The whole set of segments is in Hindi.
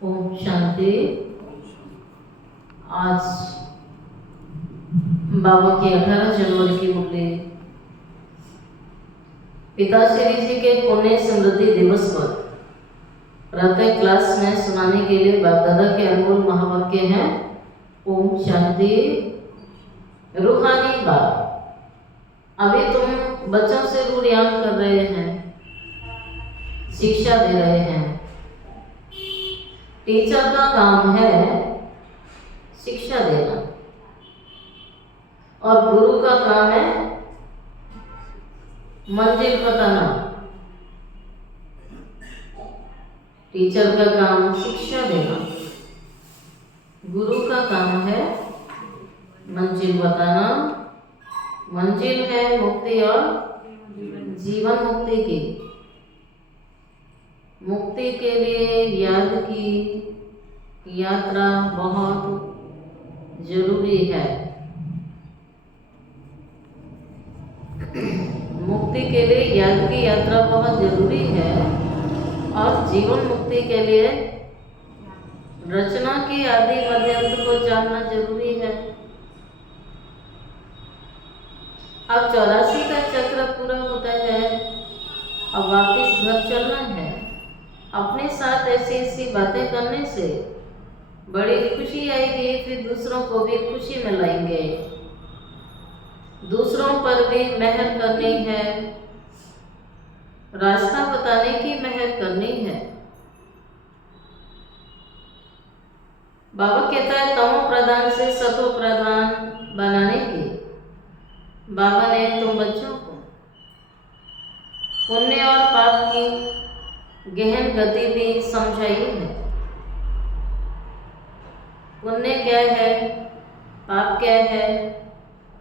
ओम शांति। आज बाबा की 18 जनवरी की मुरली पिताश्री जी के पुण्य समृद्धि दिवस पर प्रातः क्लास में सुनाने के लिए बाप दादा के अनमोल महावाक्य हैं। ओम शांति। रूहानी बात। अभी तुम बच्चों से रूढ़ियान कर रहे हैं, शिक्षा दे रहे हैं। टीचर का काम है शिक्षा देना और गुरु का काम है मंजिल बताना। टीचर का काम शिक्षा देना, गुरु का काम है मंजिल बताना। मंजिल है मुक्ति और जीवन मुक्ति की। मुक्ति के लिए याद की यात्रा बहुत जरूरी है। मुक्ति के लिए याद की यात्रा बहुत जरूरी है और जीवन मुक्ति के लिए रचना के आदि मध्यंतर को जानना जरूरी है। अब 84 का चक्र पूरा होता है, अब वापिस घर चलना है। अपने साथ ऐसी ऐसी बातें करने से बड़ी खुशी आएगी, फिर दूसरों को भी खुशी में लाएंगे। दूसरों पर भी मेहर करनी है, रास्ता बताने की मेहर करनी है। बाबा कहता है तमो प्रधान से सतो प्रधान बनाने की। बाबा ने तुम बच्चों को पुण्य और पाप की गहन गति भी समझाई है। पुण्य क्या है, पाप क्या है।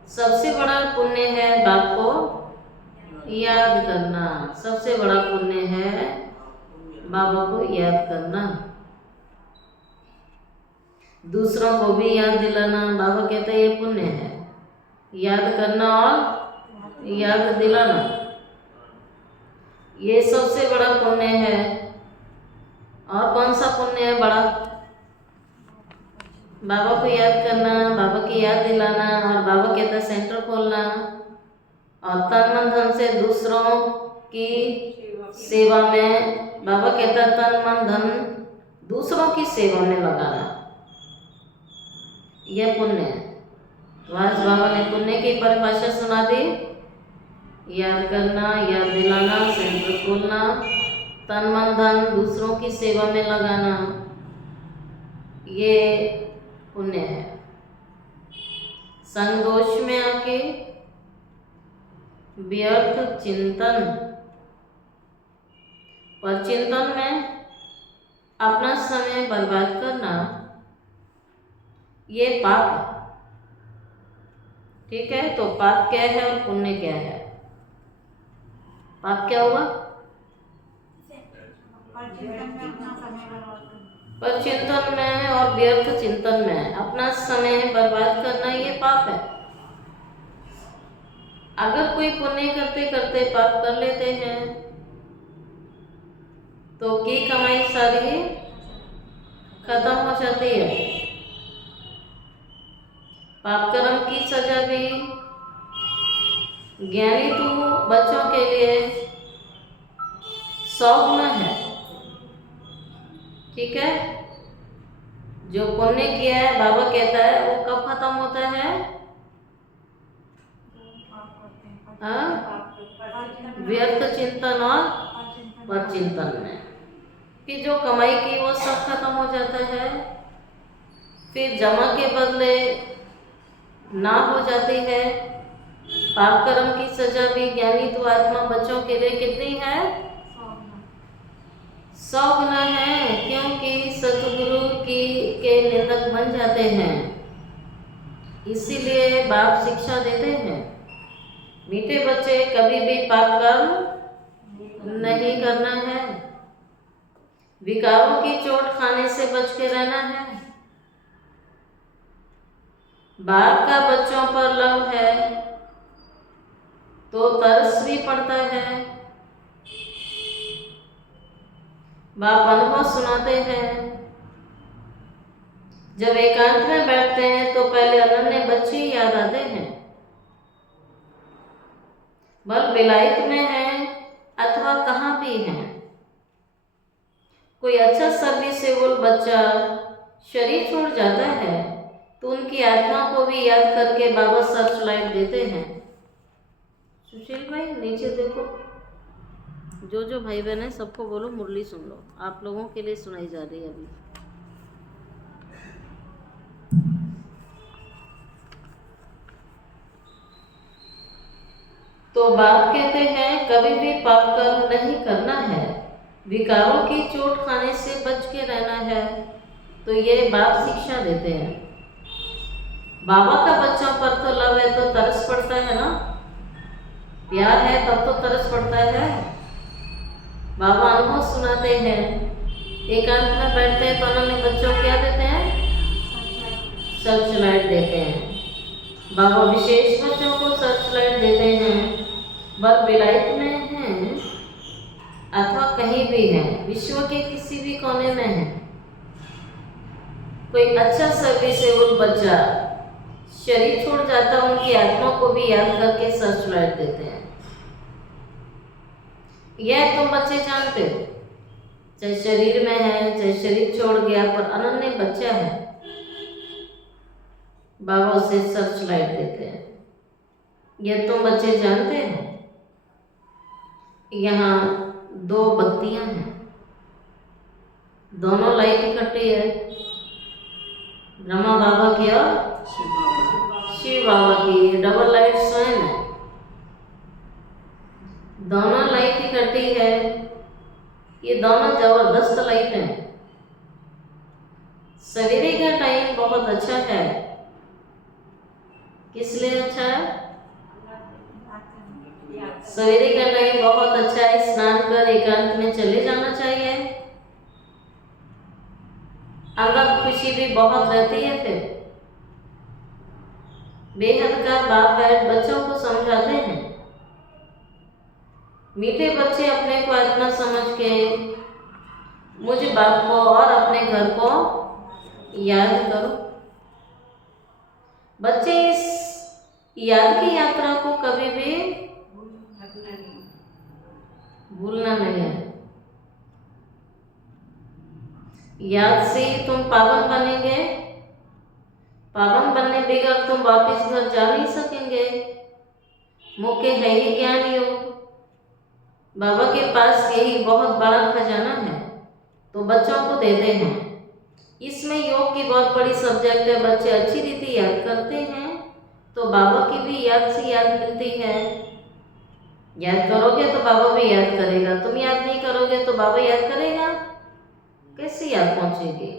सबसे बड़ा पुण्य है बाप को याद करना। सबसे बड़ा पुण्य है बाबा को याद करना, दूसरों को भी याद दिलाना। बाबा कहते हैं ये पुण्य है, याद करना और याद दिलाना, ये सबसे बड़ा पुण्य है। और कौन सा पुण्य है बड़ा? बाबा को याद करना, बाबा की याद दिलाना। और बाबा कहता है सेंटर खोलना और तन मन धन से दूसरों की सेवा में। बाबा कहता है तन मन धन दूसरों की सेवा में लगाना, यह पुण्य है। तो आज बाबा ने पुण्य की परिभाषा सुना दी। याद करना, याद दिलाना, सेंटर खोलना, तन मन धन दूसरों की सेवा में लगाना, ये पुण्य है। संदोष में आके व्यर्थ चिंतन, पर चिंतन में अपना समय बर्बाद करना, ये पाप है। ठीक है, तो पाप क्या है और पुण्य क्या है? पाप क्या हुआ? पर चिंतन में और व्यर्थ चिंतन में अपना समय बर्बाद करना, ये पाप है। अगर कोई पुण्य करते करते पाप कर लेते हैं तो की कमाई सारी खत्म हो जाती है। पाप कर्म की सजा भी ज्ञानी तो बच्चों के लिए 100 गुना है। ठीक है, जो पुण्य किया है बाबा कहता है वो कब खत्म होता है? व्यर्थ चिंतन और पर चिंतन में, कि जो कमाई की वो सब खत्म हो जाता है। फिर जमा के बदले ना हो जाती है। पाप कर्म की सजा भी ज्ञानी तो आत्मा बच्चों के लिए कितनी है? 100 गुना है, क्योंकि सतगुरु की के निंदक बन जाते हैं। इसीलिए बाप शिक्षा देते हैं मीठे बच्चे कभी भी पाप कर्म नहीं करना है, विकारों की चोट खाने से बच के रहना है। बाप का बच्चों पर लव है तो तरस भी पड़ता है। बाप अनुभव सुनाते हैं जब एकांत में बैठते हैं तो पहले अनन्य बच्चे ही याद आते हैं। बल विलायत में है अथवा कहाँ भी हैं, कोई अच्छा सर्विसेबल बच्चा शरीर छोड़ जाता है तो उनकी आत्मा को भी याद करके बाबा सर्च लाइट देते हैं। सुशील भाई नीचे देखो, जो भाई बहन है सबको बोलो मुरली सुन लो, आप लोगों के लिए सुनाई जा रही है अभी। तो बाप कहते हैं कभी भी पाप कर्म नहीं करना है, विकारों की चोट खाने से बच के रहना है। तो ये बाप शिक्षा देते हैं। बाबा का बच्चों पर तो लव है तो तरस पड़ता है ना, प्यार है तब तो तरस पड़ता है। बाबा अनुभव सुनाते हैं, एकांत में बैठते हैं तो उन्होंने बच्चों को क्या देते हैं, सर्च लाइट देते हैं। बाबा विशेष बच्चों को सर्च लाइट देते हैं। बल विलायत में हैं अथवा कहीं भी हैं, विश्व के किसी भी कोने में है, कोई अच्छा सर्विसेबल बच्चा शरीर छोड़ जाता उनकी आत्मा को भी याद करके सर्च लाइट देते हैं। यह तुम बच्चे जानते हो, चाहे शरीर में है चाहे शरीर छोड़ गया पर अनन्य बच्चा है, बाबा उसे सर्च लाइट देते हैं। यह तुम बच्चे जानते हो। यहाँ 2 बत्तियां हैं, दोनों लाइट इकट्ठी है, ब्रह्मा बाबा की और शिव बाबा की, डबल लाइट स्वयं है, दोनों लाइट इकट्ठी है। ये दोनों जबरदस्त लाइट हैं। सवेरे का टाइम बहुत अच्छा है। किस लिए अच्छा है? सवेरे का टाइम बहुत अच्छा है, स्नान कर एकांत में चले जाना चाहिए। अंदर खुशी भी बहुत रहती है। फिर बेहद का बाप बैठ बच्चों को समझाते हैं। मीठे बच्चे अपने को आत्मा समझ के मुझ बाप को और अपने घर को याद करो। बच्चे इस याद की यात्रा को कभी भी भूलना नहीं है। याद से ही तुम पावन बनेंगे। पावन बनने बगैर तुम वापस घर जा नहीं सकेंगे। मुख्य है ही ज्ञान योग। बाबा के पास यही बहुत बड़ा खजाना है, तो बच्चों को देते हैं। इसमें योग की बहुत बड़ी सब्जेक्ट है। बच्चे अच्छी रीति याद करते हैं तो बाबा की भी याद से याद मिलती है। याद करोगे तो बाबा भी याद करेगा, तुम याद नहीं करोगे तो बाबा याद करेगा कैसे? याद पहुंचेगी,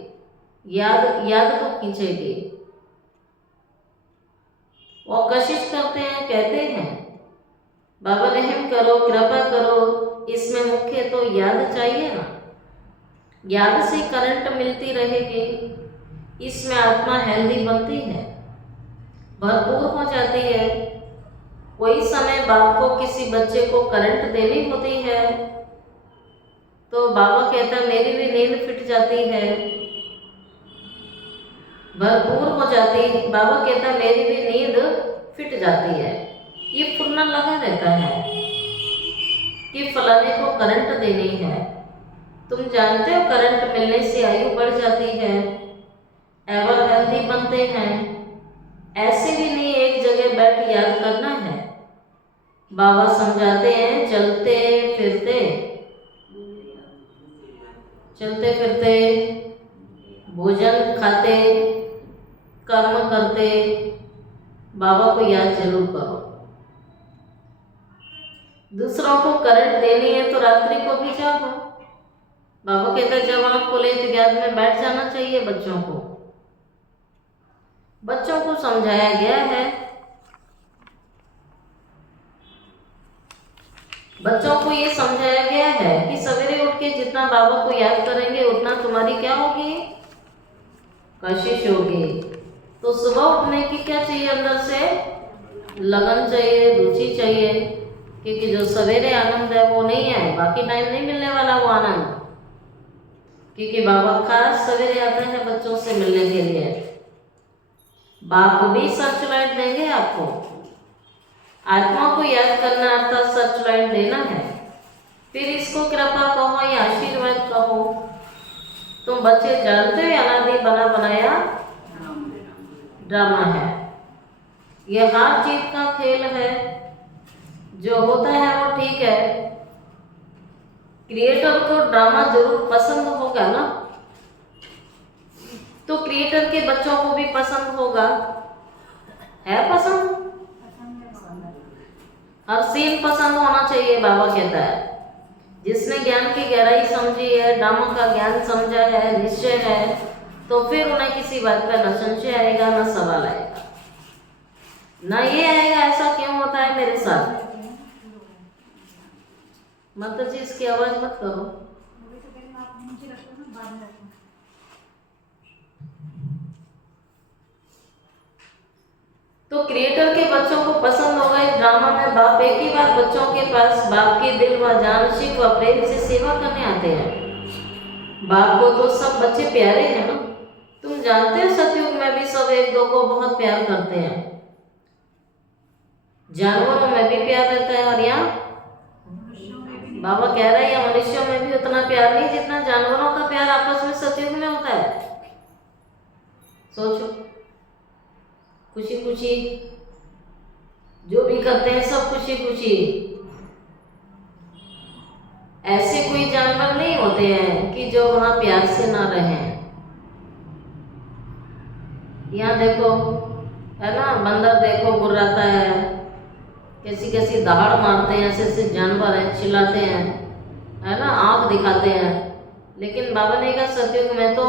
याद तो खींचेगी। वो कोशिश करते हैं, कहते हैं बाबा रहम करो, कृपा करो। इसमें मुख्य तो याद चाहिए ना, याद से करंट मिलती रहेगी। इसमें आत्मा हेल्दी बनती है, भरपूर हो जाती है। कोई समय बाप को किसी बच्चे को करंट देनी होती है तो बाबा कहता है मेरी भी नींद फिट जाती है, भरपूर हो जाती है। बाबा कहता है मेरी भी नींद फिट जाती है। ये फुरना लगा रहता है कि फलाने को करंट देनी है। तुम जानते हो करंट मिलने से आयु बढ़ जाती है, एवर हेल्दी बनते हैं। ऐसे भी नहीं एक जगह बैठ याद करना है। बाबा समझाते हैं चलते फिरते भोजन खाते कर्म करते बाबा को याद जरूर करो। दूसरों को करंट देनी है तो रात्रि को भी जागो। बाबा कहते हैं जब आँख खोले तो याद में बैठ जाना चाहिए। बच्चों को समझाया गया है। बच्चों को ये समझाया गया है कि सवेरे उठ के जितना बाबा को याद करेंगे उतना तुम्हारी क्या होगी, कशिश होगी। तो सुबह उठने की क्या चाहिए, अंदर से लगन चाहिए, रुचि चाहिए। क्योंकि जो सवेरे आनंद है वो नहीं है, बाकी टाइम नहीं मिलने वाला वो आनंद। क्योंकि बाबा खास सवेरे आते हैं बच्चों से मिलने के लिए। बाप भी सर्चलाइट देंगे आपको। आत्मा को याद करना अर्थात सर्चलाइट देना है। फिर इसको कृपा कहो या आशीर्वाद कहो। तुम बच्चे जानते हो अनादि बना बनाया ड्रामा है। यह हार जीत का खेल है। जो होता है वो ठीक है। क्रिएटर को ड्रामा जरूर पसंद होगा ना, तो क्रिएटर के बच्चों को भी पसंद होगा। है पसंद? हर सीन पसंद होना चाहिए। बाबा कहता है जिसने ज्ञान की गहराई समझी है, ड्रामा का ज्ञान समझा है, निश्चय है, तो फिर उन्हें किसी बात पर न संशय आएगा, न सवाल आएगा, ना ये आएगा ऐसा क्यों होता है मेरे साथ। माता जी इसकी आवाज मत करो। तो क्रिएटर के बच्चों को पसंद होगा इस ड्रामा में। बाप एक ही बार बच्चों के पास बाप की दिल व जान, शिक व प्रेम से सेवा करने आते हैं। बाप को तो सब बच्चे प्यारे हैं ना। तुम जानते हो सतयुग में भी सब एक दो को बहुत प्यार करते हैं। जानवरों में भी प्यार रहता है, और यहाँ बाबा कह रहे हैं मनुष्यों में भी उतना प्यार नहीं जितना जानवरों का प्यार आपस में सतयुग में होता है। सोचो, खुशी खुशी जो भी करते हैं सब खुशी खुशी। ऐसे कोई जानवर नहीं होते हैं कि जो वहां प्यार से ना रहें। यहाँ देखो है ना, बंदर देखो गुर्राता है, कैसी कैसी दहाड़ मारते हैं, ऐसे ऐसे जानवर हैं, चिल्लाते हैं, है ना, आंख दिखाते हैं। लेकिन बाबा ने कहा सतयुग में तो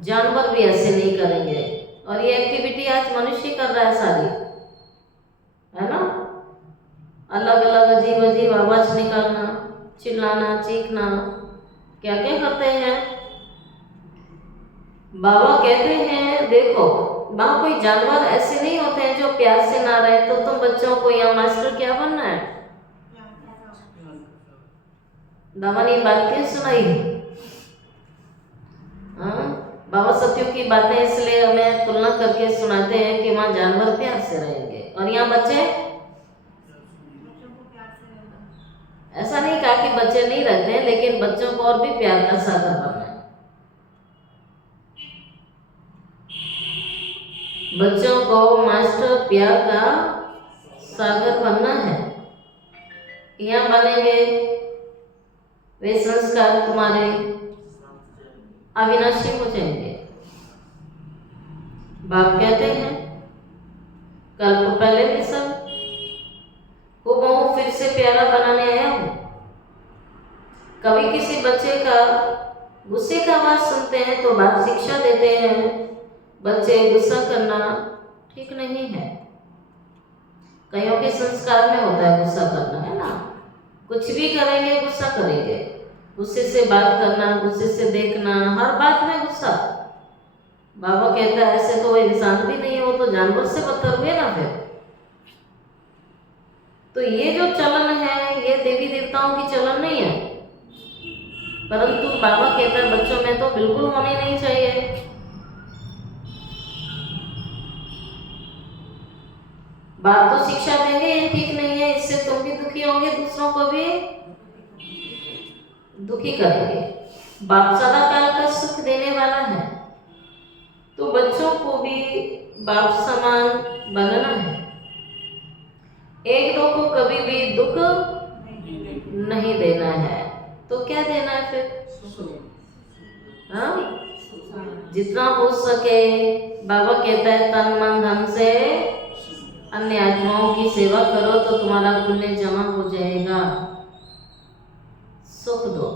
जानवर भी ऐसे नहीं करेंगे। और ये एक्टिविटी आज मनुष्य कर रहा है सारी, है ना। अलग अलग अजीब अजीब आवाज निकालना, चिल्लाना, चीखना, क्या क्या करते हैं। बाबा कहते हैं देखो वहां कोई जानवर ऐसे नहीं होते हैं जो प्यार से ना रहे। तो तुम बच्चों को यहाँ मास्टर क्या बनना है? बाबा ने बात क्यों सुनाई? हाँ, बाबा सत्यों की बातें इसलिए हमें तुलना करके सुनाते हैं कि वहाँ जानवर प्यार से रहेंगे और यहाँ बच्चे। ऐसा नहीं कहा कि बच्चे नहीं रहते हैं, लेकिन बच्चों को और भी प्यार का सागर बनना है। बच्चों को मास्टर प्यार का सागर बनना है। यहाँ बनेंगे वे संस्कार तुम्हारे अविनाशी हो जाएंगे। बाप कहते हैं कल को पहले भी सब को बहु फिर से प्यारा बनाने आया हूँ। कभी किसी बच्चे का गुस्से का आवाज सुनते हैं तो बाप शिक्षा देते हैं बच्चे गुस्सा करना ठीक नहीं है। कईयों के संस्कार में होता है गुस्सा करना, है ना। कुछ भी करेंगे गुस्सा करेंगे, गुस्से से बात करना, गुस्से से देखना, हर बात में गुस्सा। बाबा कहता है ऐसे तो वो इंसान भी नहीं हो तो जानवर से बदतर हुए ना फिर। तो ये जो चलन है ये देवी देवताओं की चलन नहीं है, परंतु बाबा कहता है बच्चों में तो बिल्कुल होनी नहीं चाहिए। बाप तो शिक्षा देंगे ये ठीक नहीं है, इससे तुम भी दुखी होंगे, दूसरों को भी दुखी करेंगे। बाप सदा काल का सुख देने वाला है, तो बच्चों को भी बाप समान बनना है। एक दो को कभी भी दुख नहीं देना है। तो क्या देना है फिर? हाँ, जितना हो सके। बाबा कहता है तन मन धन से अन्य आत्माओं की सेवा करो तो तुम्हारा पुण्य जमा हो जाएगा। सुख दो,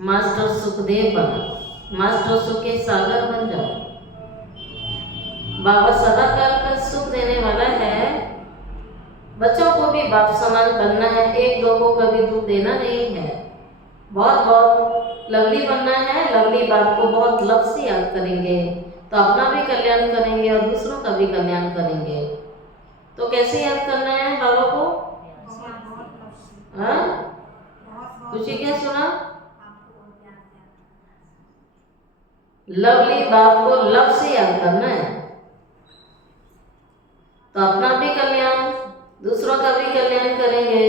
मास्टर सुखदेव बनो, मास्टर सुख के सागर बन जाओ। बाबा सदा काल का सुख देने वाला है। बच्चों को भी बाप समान बनना है, एक दो को कभी दुख देना नहीं है। बहुत बहुत लवली बनना है। लवली बाप को बहुत लव से याद करेंगे तो अपना भी कल्याण करेंगे और दूसरों का भी कल्याण करेंगे। तो कैसे याद करना है बाबा को? हाँ, खुशी क्या सुना? लवली बाप को लव से याद करना है, तो अपना भी कल्याण, दूसरों का भी कल्याण करेंगे।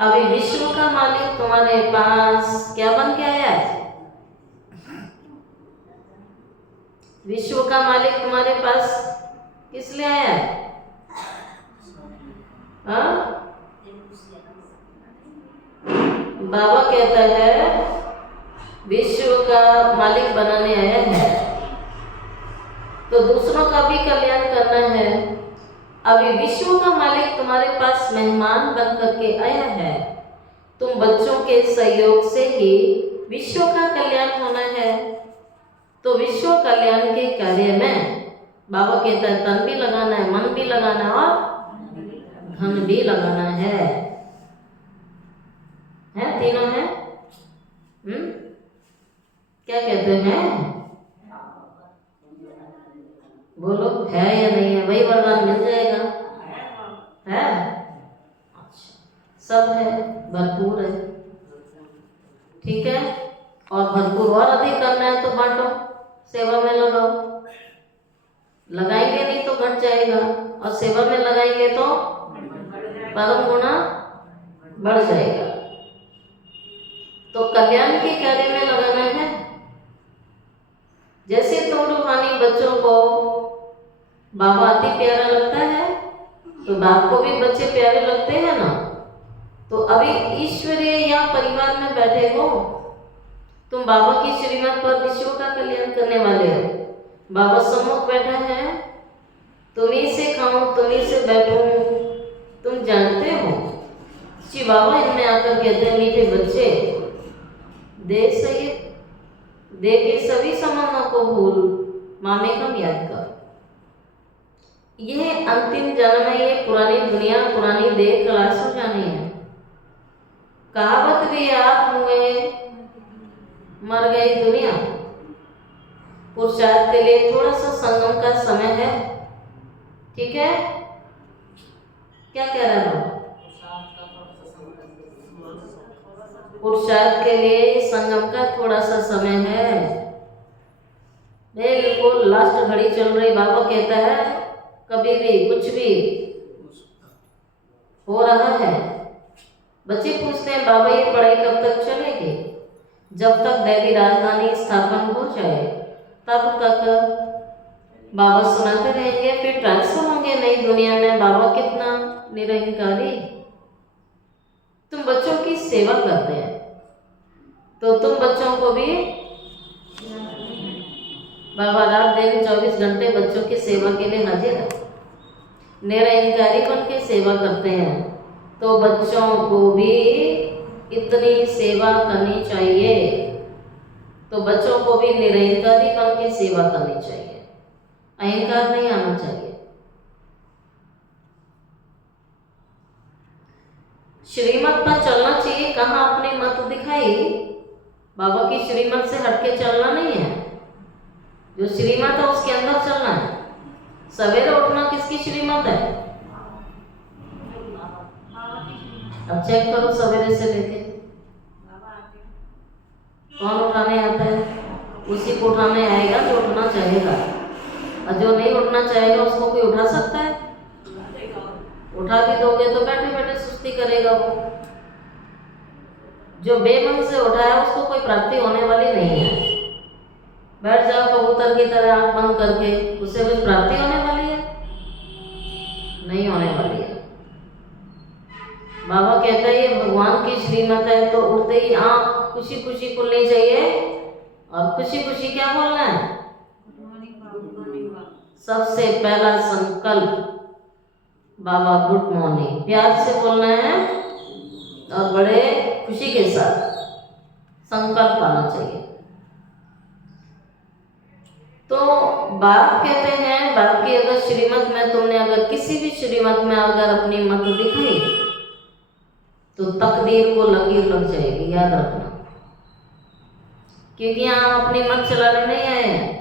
अभी विश्व का मालिक तुम्हारे पास क्या बन के आया है? विश्व का मालिक तुम्हारे पास किस लिए आया है? हाँ? बाबा कहता है विश्व का मालिक बनाने आया है, तो दूसरों का भी कल्याण करना है। अभी विश्व का मालिक तुम्हारे पास मेहमान बन करके आया है, तुम बच्चों के सहयोग से ही विश्व का कल्याण होना है। तो विश्व कल्याण के कार्य में बाबा कहता है तन भी लगाना है, मन भी लगाना है और धन भी लगाना है। तीनों है? क्या कहते हैं? बोलो, है या नहीं है? वही वरदान मिल जाएगा, है? अच्छा, सब है, भरपूर है, ठीक है। और भरपूर और अधिक करना है तो बांटो, सेवा में लगाओ। लगाएंगे नहीं तो घट जाएगा, और सेवा में लगाएंगे तो परम गुना बढ़ जाएगा। तो कल्याण के कार्य में लगाना है। जैसे तुम रूहानी बच्चों को बाबा अति प्यारा लगता है, तो बाप को भी बच्चे प्यारे लगते हैं ना। तो अभी ईश्वरीय या परिवार में बैठे हो, तुम बाबा की श्रीमत पर विश्व का कल्याण करने वाले हो। बाबा सम्मुख बैठा है, तुम्ही से खाऊं, तुम्ही से बैठूं, तुम जानते हो। श्री बाबा इनमें आकर कहते हैं मीठे बच्चे, दे के सभी संबंधों को भूल, मामे कम याद कर। यह अंतिम जन्म है, ये पुरानी दुनिया, पुरानी देह खलास हो जानी है। कहावत भी आप हुए मर गई दुनिया। पुरुषार्थ के लिए थोड़ा सा संगम का समय है, ठीक है। क्या कह रहा हूँ? पुरुषार्थ के लिए संगम का थोड़ा सा समय है, बिल्कुल लास्ट घड़ी चल रही। बाबा कहता है कभी भी कुछ भी हो रहा है। बच्चे पूछते हैं बाबा ये पढ़ाई कब तक चलेगी? जब तक दैवी राजधानी स्थापन हो जाए तब तक बाबा सुनाते रहेंगे, फिर ट्रांसफर होंगे नई दुनिया में। बाबा कितना निरंकारी। तुम बच्चों की सेवा करते हैं, तो तुम बच्चों को भी बाबा रात दिन 24 घंटे बच्चों की सेवा के लिए हाजिर है। निरंकारी बन के सेवा करते हैं, तो बच्चों को भी इतनी सेवा करनी चाहिए। तो बच्चों को भी निरंकारी बन के सेवा करनी चाहिए, अहंकार नहीं आना चाहिए। श्रीमत पर चलना चाहिए। कहाँ अपनी मत दिखाई? बाबा की श्रीमत से हटके चलना नहीं है। जो श्रीमत है उसके अंदर चलना है। सवेरे उठना किसकी श्रीमत है? अब चेक करो सवेरे से लेके कौन उठाने आता है। उसी को उठाने आएगा जो उठना चाहेगा, और जो नहीं उठना चाहेगा उसको कोई उठा सकता है? उठा भी दोगे तो बैठे बैठे सुस्ती करेगा वो। जो बेमन से उठा है उसको कोई प्राप्ति होने वाली नहीं है। बैठ जाओ कबूतर की तरह आंख बंद करके, उससे कुछ प्राप्ति होने वाली है? नहीं होने वाली है। बाबा कहता है ये भगवान की श्रीमत है, तो उठते ही आंख खुशी खुशी खुलनी चाहिए, और खुशी खुशी क्या बोलना है? सबसे पहला संकल्प बाबा गुड मॉर्निंग प्यार से बोलना है, और बड़े खुशी के साथ संकल्प आना चाहिए। तो बाप कहते हैं, बाप की अगर श्रीमत में तुमने अगर किसी भी श्रीमत में अगर अपनी मत दिखाई, तो तकदीर को लकीर लग जाएगी, याद रखना। क्योंकि यहाँ हम अपनी मत चलाने नहीं आए हैं।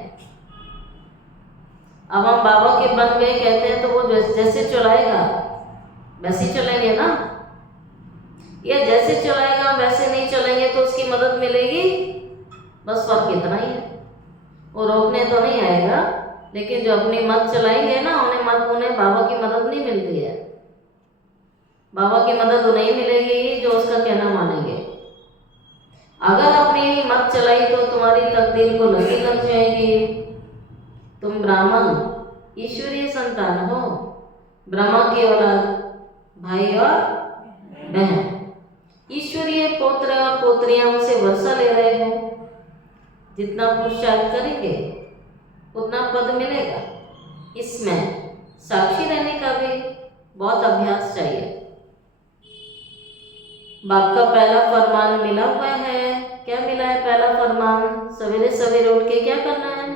अब हम बाबा के बन गए कहते हैं, तो वो जैसे चलाएगा वैसे ही चलेंगे ना, या जैसे चलाएगा वैसे नहीं चलेंगे तो उसकी मदद मिलेगी। बस फर्क इतना ही है। वो रोकने तो नहीं आएगा, लेकिन जो अपनी मत चलाएंगे ना, उन्हें बाबा की मदद नहीं मिलती है। बाबा की मदद नहीं मिलेगी जो उसका कहना मानेंगे। अगर अपनी मत चलाई तो तुम्हारी तकदीर को लगी लग जाएगी। तुम ब्राह्मण ईश्वरीय संतान हो, ब्रह्मा की औलाद, भाई और बहन, ईश्वरीय पौत्र और पोत्रियां उनसे वर्षा ले रहे हो। जितना पुरुषार्थ करेंगे उतना पद मिलेगा। इसमें साक्षी रहने का भी बहुत अभ्यास चाहिए। बाप का पहला फरमान मिला हुआ है। क्या मिला है पहला फरमान? सवेरे सवेरे उठ के क्या करना है?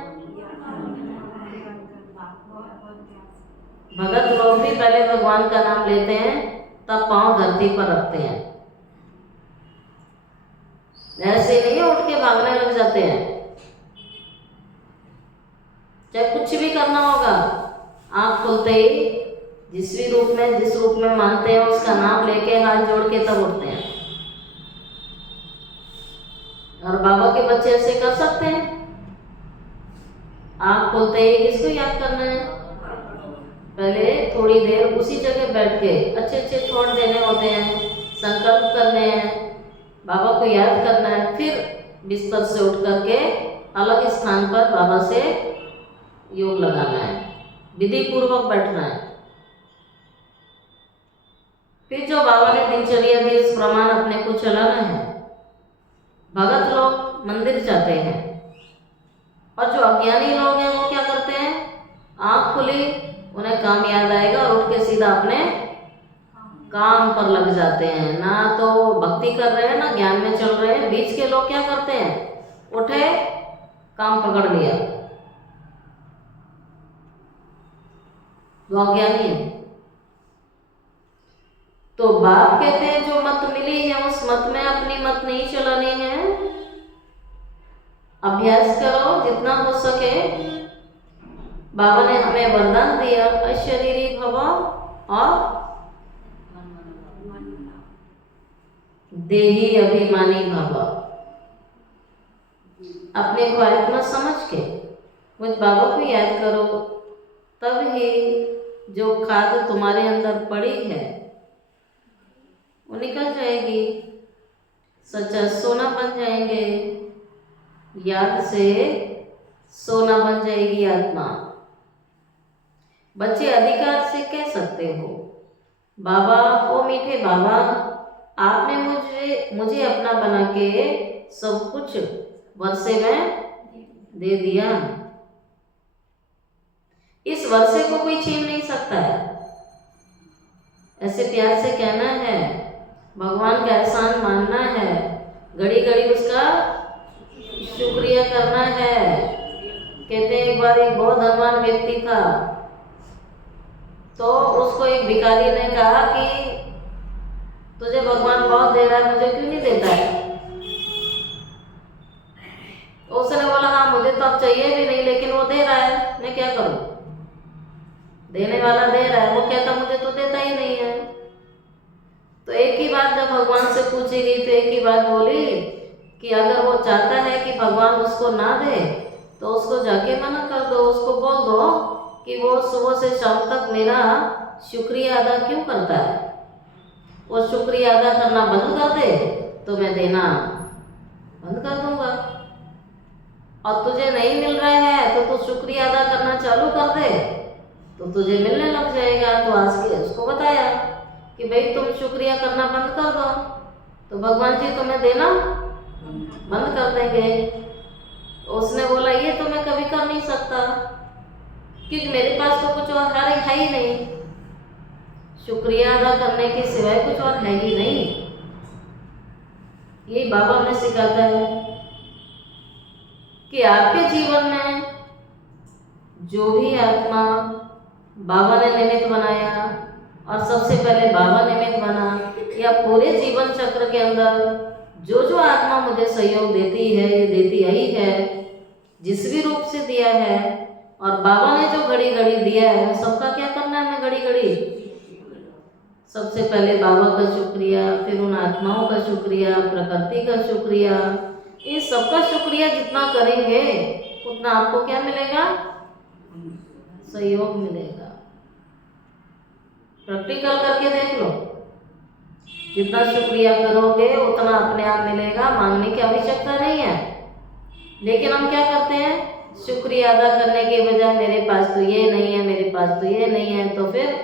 भगत लोग भी पहले भगवान का नाम लेते हैं, तब पांव धरती पर रखते हैं। ऐसे नहीं उठ के भागने लग जाते हैं। चाहे कुछ भी करना होगा, आँख खुलते ही जिस रूप में मानते हैं उसका नाम लेके हाथ जोड़ के तब उठते हैं। और बाबा के बच्चे ऐसे कर सकते हैं। आँख खुलते ही किसको याद करना है? पहले थोड़ी देर उसी जगह बैठ के अच्छे थॉट देने होते हैं, संकल्प करने हैं, बाबा को याद करना है। फिर बिस्तर से उठ करके अलग स्थान पर बाबा से योग लगाना है, विधि पूर्वक बैठना है। फिर जो बाबा ने दिनचर्या दी उस प्रमाण अपने को चलाना है। भगत लोग मंदिर जाते हैं और जो अज्ञानी लोग हैं वो क्या करते हैं? आँख खुली, उन्हें काम याद आएगा और उठ के सीधा अपने काम पर लग जाते हैं। ना तो भक्ति कर रहे हैं ना ज्ञान में चल रहे हैं। बीच के लोग क्या करते हैं? उठे, काम पकड़ लिया, वो अज्ञानी है। तो बाप कहते हैं जो मत मिली है उस मत में अपनी मत नहीं चलानी है। अभ्यास करो जितना हो सके। बाबा ने हमें वरदान दिया, अशरीरी भव और देही अभिमानी भव। अपने को आत्मा समझ के मुझ बाबा को याद करो, तब ही जो खाद तुम्हारे अंदर पड़ी है वो निकल जाएगी, सच्चा सोना बन जाएंगे। याद से सोना बन जाएगी आत्मा। बच्चे अधिकार से कह सकते हो, बाबा ओ मीठे बाबा, आपने मुझे अपना बना के सब कुछ वर्षे में दे दिया। इस वर्षे को कोई छीन नहीं सकता है। ऐसे प्यार से कहना है, भगवान का एहसान मानना है, घड़ी घड़ी उसका शुक्रिया करना है। कहते हैं एक बार एक बहुत धनवान व्यक्ति था, तो उसको एक भिखारी ने कहा कि तुझे भगवान बहुत दे रहा है, मुझे क्यों नहीं देता है? उसने बोला हाँ मुझे तो अब चाहिए भी नहीं, लेकिन वो दे रहा है, मैं क्या करूं? देने वाला दे रहा है, वो कहता मुझे तो देता ही नहीं है। तो एक ही बात जब भगवान से पूछी गई तो एक ही बात बोली कि अगर वो चाहता है कि भगवान उसको ना दे तो उसको जाके मना कर दो, उसको बोल दो कि वो सुबह से शाम तक मेरा शुक्रिया अदा क्यों करता है। वो शुक्रिया अदा करना बंद कर दे तो मैं देना बंद कर दूंगा। और तुझे नहीं मिल रहा है तो तू शुक्रिया अदा करना चालू कर दे तो तुझे मिलने लग जाएगा। तो आज के उसको बताया कि भाई तुम शुक्रिया करना बंद कर दो तो भगवान जी तुम्हें देना बंद कर देंगे। तो उसने बोला ये तो मैं कभी कर नहीं सकता, क्योंकि मेरे पास तो कुछ और है ही नहीं, शुक्रिया अदा करने के सिवाय कुछ और है ही नहीं। यही बाबा हमें सिखाता है कि आपके जीवन में जो भी आत्मा बाबा ने निमित्त बनाया और सबसे पहले बाबा निमित्त बना, या पूरे जीवन चक्र के अंदर जो आत्मा मुझे सहयोग देती है, ये देती आई है, जिस भी रूप से दिया है, और बाबा ने जो घड़ी घड़ी दिया है सबका क्या करना है? हमें घड़ी घड़ी सबसे पहले बाबा का शुक्रिया, फिर उन आत्माओं का शुक्रिया, प्रकृति का शुक्रिया। इन सबका शुक्रिया जितना करेंगे उतना आपको क्या मिलेगा? सहयोग मिलेगा। प्रैक्टिकल करके देख लो, जितना शुक्रिया करोगे उतना अपने आप मिलेगा, मांगने की आवश्यकता नहीं है। लेकिन हम क्या करते हैं, शुक्रिया अदा करने के बजाय मेरे पास तो ये नहीं है, मेरे पास तो ये नहीं है, तो फिर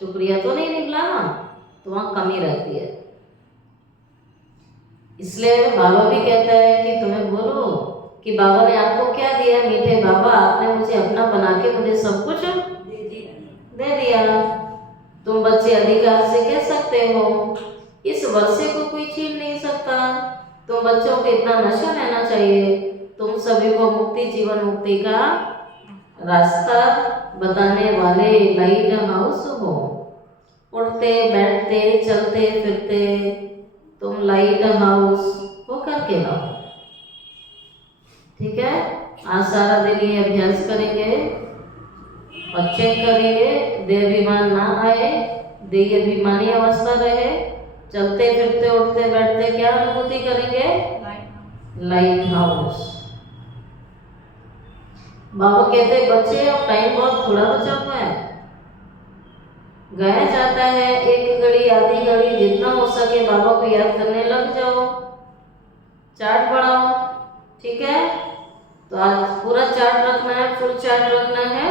शुक्रिया तो नहीं निकला ना, तो वहाँ कमी रहती है। इसलिए बाबा भी कहता है कि तुम्हें बोलो कि बाबा ने आपको क्या दिया, मीठे बाबा आपने मुझे अपना बना के मुझे सब कुछ दे दिया। तुम बच्चे अधिकार से कह सकते हो इस वर्षे को कोई छीन नहीं सकता, तुम बच्चों को इतना नशा लेना चाहिए, तुम सभी को मुक्ति, जीवन मुक्ति का रास्ता बताने वाले लाइट हाउस हो। उठते बैठते चलते फिरते तुम लाइट हाउस हो करके रहो। ठीक है, आज सारा दिन ये अभ्यास करेंगे और चेक करेंगे देहाभिमान ना आए, देहाभिमानी अवस्था रहे। चलते फिरते उठते बैठते क्या अनुभूति करेंगे? Light house. बाबा कहते बच्चे अब टाइम बहुत थोड़ा बचा हुआ है, गाया जाता है एक घड़ी आधी घड़ी, जितना हो सके बाबा को याद करने लग जाओ, चार्ट बढ़ाओ। ठीक है, तो आज पूरा चार्ट रखना है, फुल चार्ट रखना है।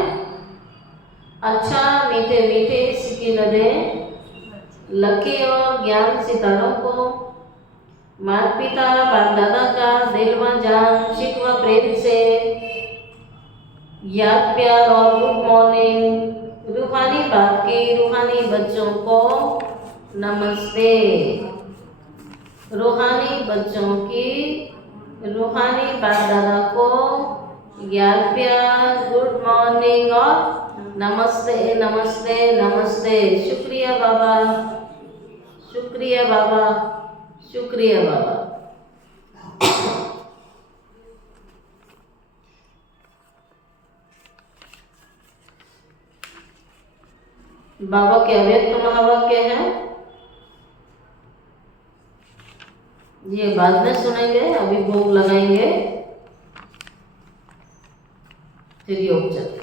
अच्छा मीठे मीठे सिक्की नदें लकी और ज्ञान सितारों को, माता पिता बाप दादा का दिलवा जान शिकवा प्रेम से याद प्यार और गुड मॉर्निंग। रूहानी बाप की रूहानी बच्चों को नमस्ते। रूहानी बच्चों की रूहानी बाप दादा को याद प्यार, गुड मॉर्निंग और नमस्ते नमस्ते नमस्ते। शुक्रिया बाबा, शुक्रिया बाबा, शुक्रिया बाबा। बाबा के अव्यक्त महावाक्य है, ये बाद में सुनेंगे, अभी भोग लगाएंगे फिर योग चल।